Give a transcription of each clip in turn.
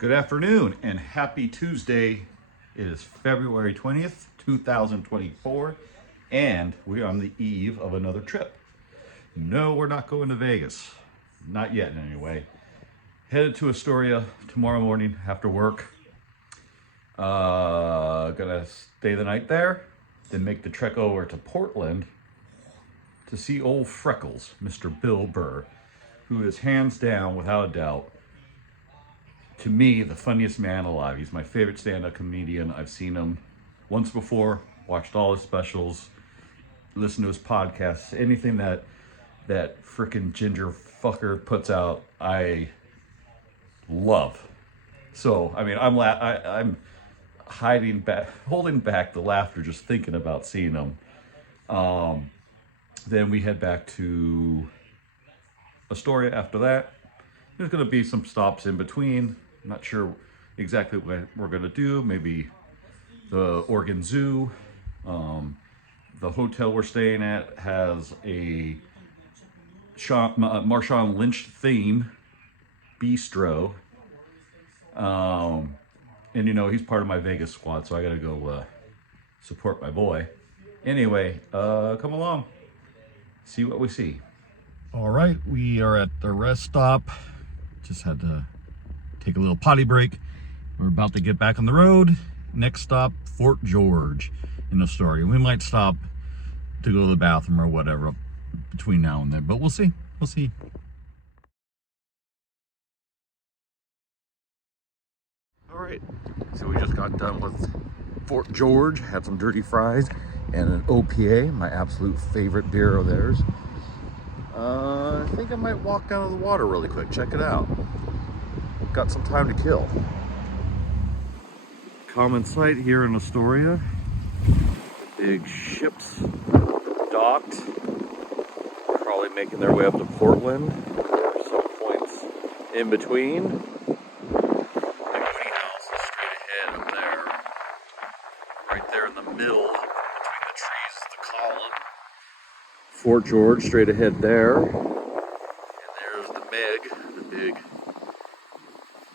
Good afternoon and happy Tuesday. It is February 20th, 2024, and we're on the eve of another trip. No, we're not going to Vegas. Not yet, anyway. Headed to Astoria tomorrow morning after work. Gonna stay the night there, then make the trek over to Portland to see old Freckles, Mr. Bill Burr, who is hands down, without a doubt, to me, the funniest man alive. He's my favorite stand-up comedian. I've seen him once before, watched all his specials, listened to his podcasts, anything that frickin' ginger fucker puts out, I love. So, I mean, I'm hiding back, holding back the laughter just thinking about seeing him. Then we head back to Astoria after that. There's going to be some stops in between. I'm not sure exactly what we're going to do. Maybe the Oregon Zoo. The hotel we're staying at has a Marshawn Lynch theme bistro. And you know, he's part of my Vegas squad, so I got to go support my boy. Anyway, come along. See what we see. All right, we are at the rest stop. Just had to take a little potty break. We're about to get back on the road. Next stop, Fort George in Astoria. We might stop to go to the bathroom or whatever between now and then, but we'll see. We'll see. All right, so we just got done with Fort George. Had some dirty fries and an OPA, my absolute favorite beer of theirs. I think I might walk down to the water really quick. Check it out. Got some time to kill. Common sight here in Astoria. Big ships docked. Probably making their way up to Portland. There's some points in between. Everybody else is straight ahead up there. Right there in the middle between the trees is the column. Fort George straight ahead there. And there's the big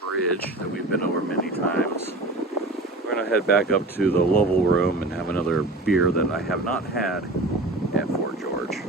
bridge that we've been over many times. We're gonna head back up to the Lovell room and have another beer that I have not had at Fort George.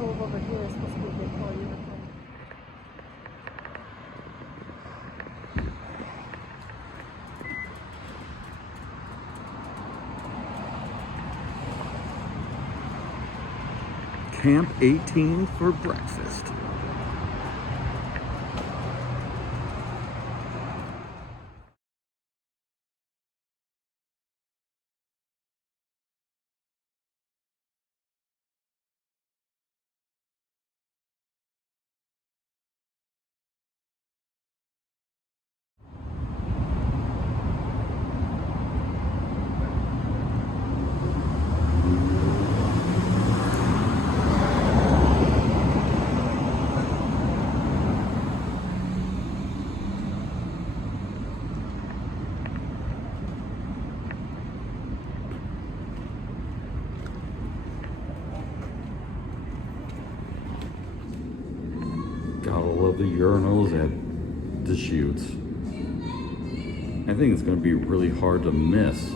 Over here is supposed to be a big hole. Camp 18 for breakfast. Gotta love the urinals at the chutes. I think it's gonna be really hard to miss.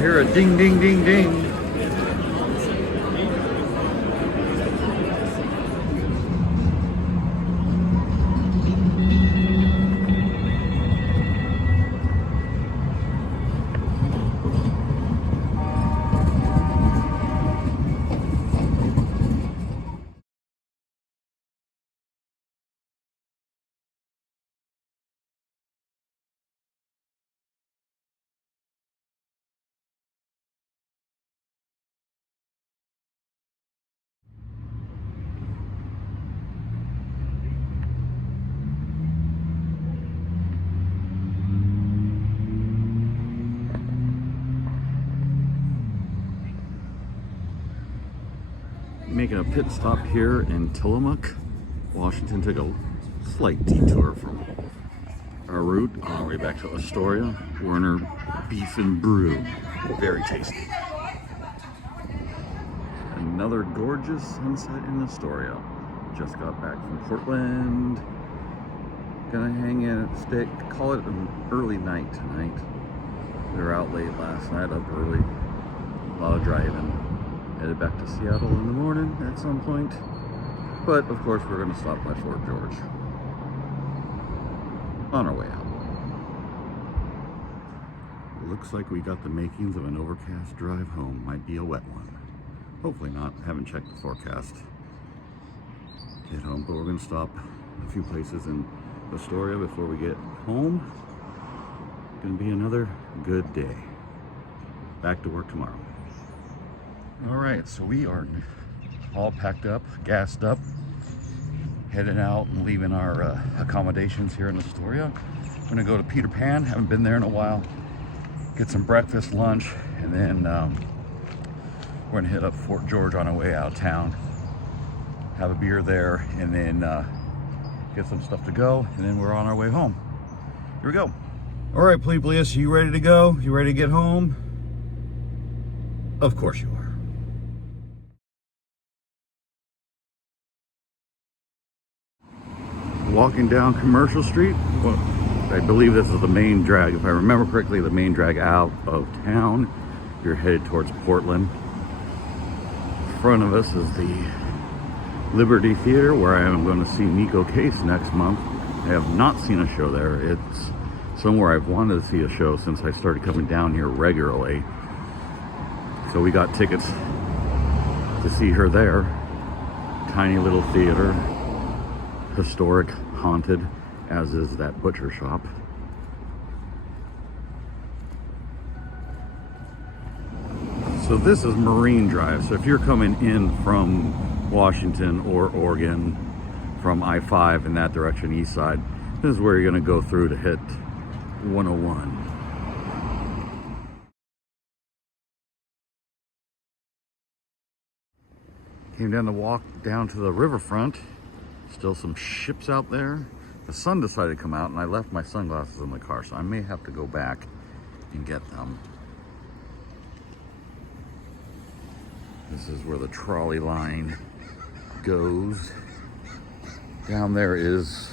hear a ding, ding, ding, ding. Making a pit stop here in Tillamook, Washington. Took a slight detour from our route on our way back to Astoria. Werner Beef and Brew, very tasty. Another gorgeous sunset in Astoria. Just got back from Portland. Gonna hang in, call it an early night tonight. We were out late last night, up early, a lot of driving. Headed back to Seattle in the morning at some point. But of course we're gonna stop by Fort George on our way out. Looks like we got the makings of an overcast drive home. Might be a wet one. Hopefully not, haven't checked the forecast. Get home, but we're gonna stop a few places in Astoria before we get home. Gonna be another good day. Back to work tomorrow. All right, so we are all packed up, gassed up, heading out and leaving our accommodations here in Astoria. I'm gonna go to Peter Pan, haven't been there in a while, get some breakfast, lunch, and then we're gonna hit up Fort George on our way out of town, have a beer there, and then get some stuff to go, and then we're on our way home. Here we go. All right, Pleblius, you ready to go? You ready to get home? Of course you are. Walking down Commercial Street. Well, I believe this is the main drag. If I remember correctly, the main drag out of town. You're headed towards Portland. In front of us is the Liberty Theater, where I am going to see Nico Case next month. I have not seen a show there. It's somewhere I've wanted to see a show since I started coming down here regularly. So we got tickets to see her there. Tiny little theater. Historic, haunted, as is that butcher shop. So this is Marine Drive. So if you're coming in from Washington or Oregon, from I-5 in that direction, east side, this is where you're going to go through to hit 101. Came down the walk down to the riverfront. Still some ships out there. The sun decided to come out and I left my sunglasses in the car, so I may have to go back and get them. This is where the trolley line goes. Down there is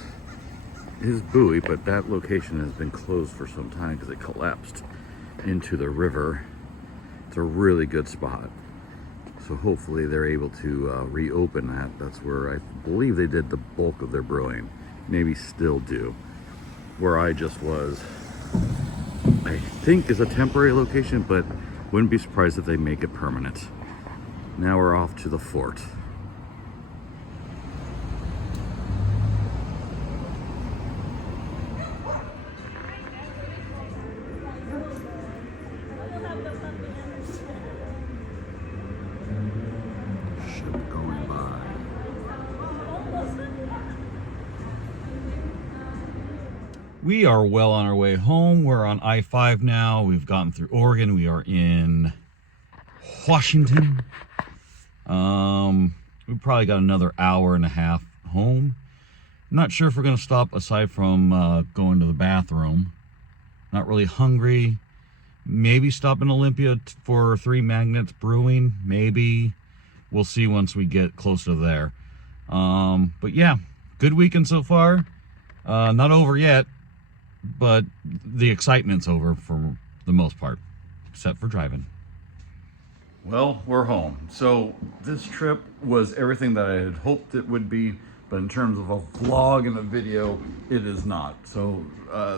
buoy, but that location has been closed for some time because it collapsed into the river. It's a really good spot. So hopefully they're able to reopen that. That's where I believe they did the bulk of their brewing. Maybe still do. Where I just was, I think is a temporary location, but wouldn't be surprised if they make it permanent. Now we're off to the fort. We are well on our way home. We're on I-5 now. We've gotten through Oregon. We are in Washington. We've probably got another hour and a half home. Not sure if we're going to stop aside from going to the bathroom. Not really hungry. Maybe stop in Olympia for Three Magnets Brewing. Maybe. We'll see once we get closer there. But yeah, good weekend so far. Not over yet, but the excitement's over for the most part. set for driving. Well, we're home. So this trip was everything that I had hoped it would be, but in terms of a vlog and a video, it is not. So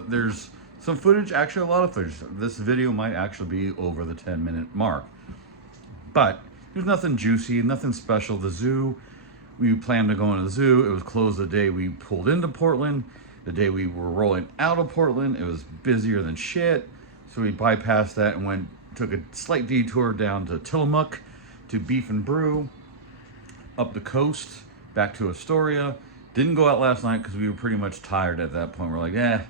there's some footage, actually a lot of footage. This video might actually be over the 10-minute mark. But there's nothing juicy, nothing special. The zoo, we planned to go into the zoo. It was closed the day we pulled into Portland. The day we were rolling out of Portland, it was busier than shit. So we bypassed that and took a slight detour down to Tillamook to Beef and Brew, up the coast, back to Astoria. Didn't go out last night because we were pretty much tired at that point. We're like,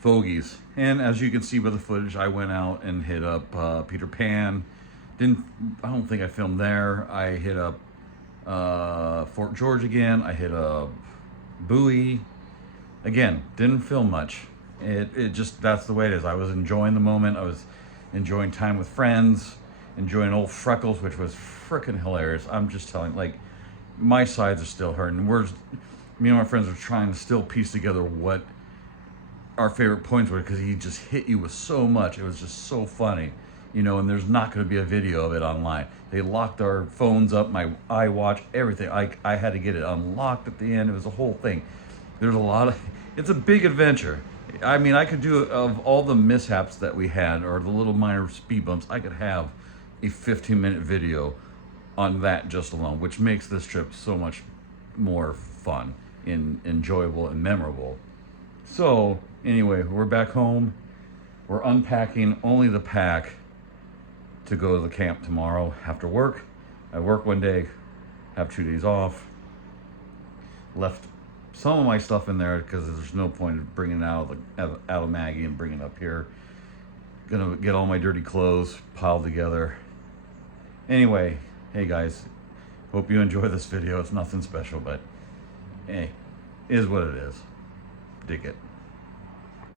fogies. And as you can see by the footage, I went out and hit up Peter Pan. I don't think I filmed there. I hit up Fort George again. I hit up Bowie. Again, didn't film much. It just, that's the way it is. I was enjoying the moment. I was enjoying time with friends, enjoying old Freckles, which was freaking hilarious. I'm just telling, like, my sides are still hurting. Me and my friends are trying to still piece together what our favorite points were, because he just hit you with so much. It was just so funny, you know, and there's not going to be a video of it online. They locked our phones up, my iWatch, everything. I had to get it unlocked at the end. It was a whole thing. There's a lot of, it's a big adventure. I mean, I could do, of all the mishaps that we had, or the little minor speed bumps, I could have a 15-minute video on that just alone, which makes this trip so much more fun and enjoyable and memorable. So anyway, we're back home. We're unpacking only the pack to go to the camp tomorrow after work. I work one day, have 2 days off. Left some of my stuff in there because there's no point of bringing it out of Maggie and bringing it up here. Gonna get all my dirty clothes piled together. Anyway, hey guys, hope you enjoy this video. It's nothing special, but hey, it is what it is. Dig it.